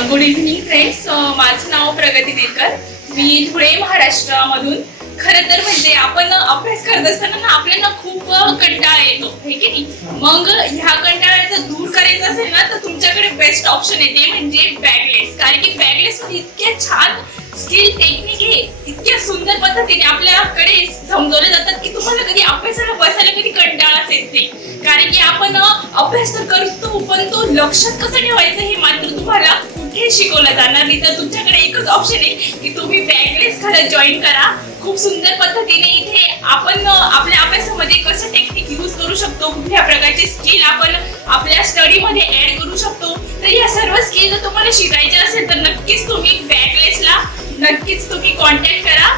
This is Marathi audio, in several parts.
Good evening friends. माझं नाव प्रगती देकर. मी धुळे महाराष्ट्रामधून. खरं तर म्हणजे आपण अभ्यास करत असताना ना आपल्याला खूप कंटाळा येतो हे की नाही. मग ह्या कंटाळ्याचा दूर करायचं असेल ना तर तुमच्याकडे बेस्ट ऑप्शन आहे ते म्हणजे बॅकलेस. कारण की बॅकलेस मध्ये इतके छान स्किल टेक्निक आहे, इतक्या सुंदर पद्धतीने आपल्याकडे समजवले जातात की तुम्हाला कधी अभ्यासाला बसायला कधी कंटाळाच येत नाही. कारण की आपण अभ्यास तर करतो पण तो लक्षात कसं ठेवायचं हे मात्र तुम्हाला कुठे शिकवलं जाणार नाही. तर तुमच्याकडे एकच ऑप्शन आहे की तुम्ही बॅकलेस खरंच जॉईन करा. खूप सुंदर पद्धतीने इथे आपण आपल्या अभ्यासामध्ये कसं टेक्निक यूज करू शकतो, कुठल्या प्रकारचे स्किल आपण आपल्या स्टडीमध्ये ऍड करू शकतो. तर या सर्व स्किल जर तुम्हाला शिकायचे असेल तर नक्कीच तुम्ही बॅकलेसला नक्कीच तुम्ही कॉन्टॅक्ट करा.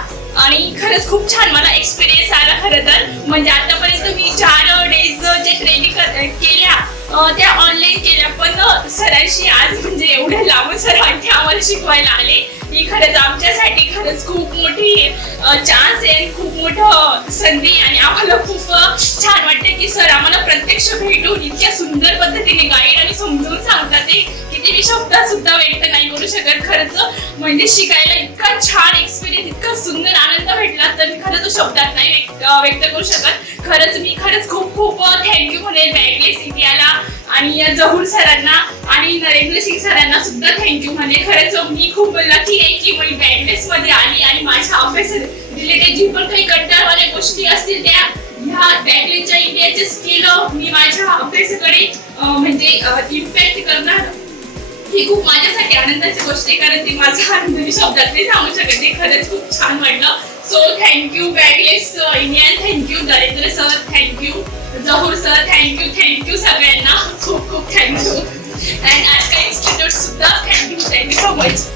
आणि खरंच खूप छान मला एक्सपिरियन्स आला. खरं तर म्हणजे आतापर्यंत मी 4 डेज जे ट्रेनिंग केल्या त्या ऑनलाईन केल्या, पण सरांशी आज म्हणजे एवढ्या लांबून सर आणखी आम्हाला शिकवायला आले. ही खरंच आमच्यासाठी खरंच खूप मोठी चान्स आहे, खूप मोठं संधी. आणि आम्हाला खूप छान वाटते की सर आम्हाला प्रत्यक्ष भेटून इतक्या सुंदर पद्धतीने गाईड आणि समजून सांगतात ते की मी शब्दात सुद्धा व्यक्त नाही करू शकत. खरंच म्हणजे शिकायला इतका छान एक्सपिरियन्स, इतका सुंदर आनंद भेटला तर मी खरंच तो शब्दात नाही व्यक्त करू शकत. खरंच मी खरंच खूप खूप थँक्यू म्हणेन बॅकलेस इंडियाला आणि जहूर सरांना आणि नरेंद्र सिंग सरांना सुद्धा थँक्यू म्हणे. खरंच मी खूप लकी आहे की मी बॅकलेस मध्ये आली आणि माझ्या अभ्यास रिलेटेड जी पण काही कंटाळवाल्या गोष्टी असतील त्या ह्या बॅकलेसच्या इंडियाचे स्किल मी माझ्या अभ्यासाकडे म्हणजे इम्पॅक्ट करणार. ही खूप माझ्यासाठी आनंदाची गोष्ट आहे कारण ती माझा आनंद मी शब्दात नाही सांगू शकत. ते खरंच खूप छान वाटलं. So thank you backless India, thank you Narendra sir, thank you Zahoor sir, thank you सगळ्यांना खूप खूप थँक्यू. अँड आज काही इन्स्टिट्यूट सुद्धा थँक्यू सो मच.